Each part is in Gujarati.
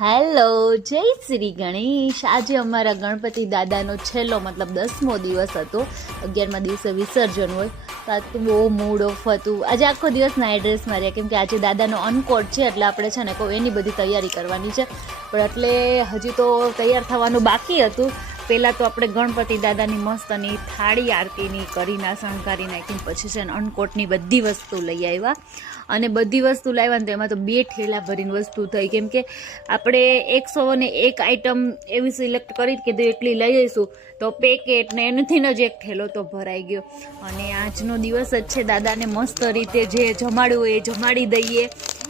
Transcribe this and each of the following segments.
હેલો, જય શ્રી ગણેશ. આજે અમારા ગણપતિ દાદાનો છેલ્લો, મતલબ દસમો દિવસ હતો. અગિયારમા દિવસે વિસર્જન હોય. તો તો બહુ મૂડ ઓફ હતું. આજે આખો દિવસ નાઇટ ડ્રેસમાં રહ્યા. કેમ કે આજે દાદાનો અનકોટ છે, એટલે આપણે છે ને કહું એની બધી તૈયારી કરવાની છે. પણ એટલે હજી તો તૈયાર થવાનું બાકી હતું. પહેલાં તો આપણે ગણપતિ દાદાની મસ્તની થાળી આરતીની કરીને શણગારી નાખીને પછી છે ને અનકોટની બધી વસ્તુ લઈ આવ્યા. અને બધી વસ્તુ લાવ્યા ને તો એમાં તો બે ઠેલા ભરીને વસ્તુ થઈ. કેમ કે આપણે એકસો અને એક આઈટમ એવી સિલેક્ટ કરી કીધું એટલી લઈ જઈશું તો પેકેટ ને એનાથી જ એક ઠેલો તો ભરાઈ ગયો. અને આજનો દિવસ જ છે દાદાને મસ્ત રીતે જે જમાડવું હોય એ જમાડી દઈએ.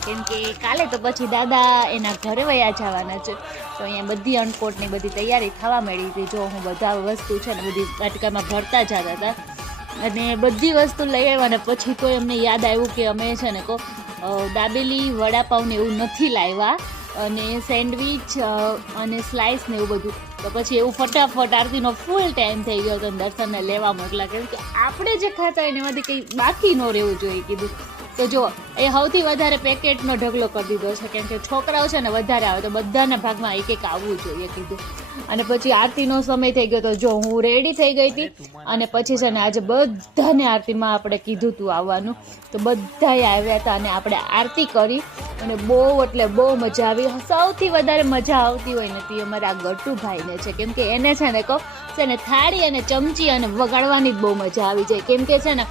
કેમ કે કાલે તો પછી દાદા એના ઘરે વયા જવાના છે. તો અહીંયા બધી અનકોટની બધી તૈયારી થવા મળી હતી. જો હું બધા વસ્તુ છે ને બધી વાટકામાં ભરતા જતા હતા. અને બધી વસ્તુ લઈ આવ્યા ને પછી તો એમને યાદ આવ્યું કે અમે છે ને કહો દાબેલી વડાપાઉં ને એવું નથી લાવ્યા. અને સેન્ડવિચ અને સ્લાઇસ ને એવું બધું. તો પછી એવું ફટાફટ આરતીનો ફૂલ ટાઈમ થઈ ગયો હતો દર્શનને લેવા મોકલા. કેમ કે આપણે જે ખાતા હોય એમાંથી કંઈ બાકી ન રહેવું જોઈએ કીધું. તો જો, એ સૌથી વધારે પેકેટનો ઢગલો કરી દીધો છે. કેમ કે છોકરાઓ છે ને વધારે આવે, તો બધાના ભાગમાં એક એક આવવું જોઈએ કીધું. અને પછી આરતીનો સમય થઈ ગયો તો જો હું રેડી થઈ ગઈ હતી, અને પછી છે ને આજે બધાને આરતીમાં આપણે કીધું હતું આવવાનું. તો બધાએ આવ્યા હતા અને આપણે આરતી કરી, અને બહુ એટલે બહુ મજા આવી. સૌથી વધારે મજા આવતી હોય ને તે અમારા ગટુભાઈને છે. કેમ કે એને છે ને કહો, છે ને થાળી અને ચમચી અને વગાડવાની જ બહુ મજા આવી જાય. કેમ કે છે ને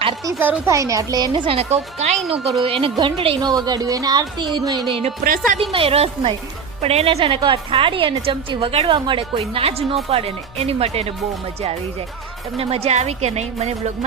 આરતી શરૂ થાય ને એટલે એને છે ને કહું કાંઈ ન કરવું એને ઘંટડી ન વગાડ્યું, એને આરતીમાં નહીં, એને પ્રસાદીમાં રસ નહીં પણ એને છે ને કહો, થાળી અને ચમચી વગાડવા મળે, કોઈ નાજ ન પાડે ને એની માટે એને બહુ મજા આવી જાય. તમને મજા આવી કે નહીં? મને બ્લોગમાં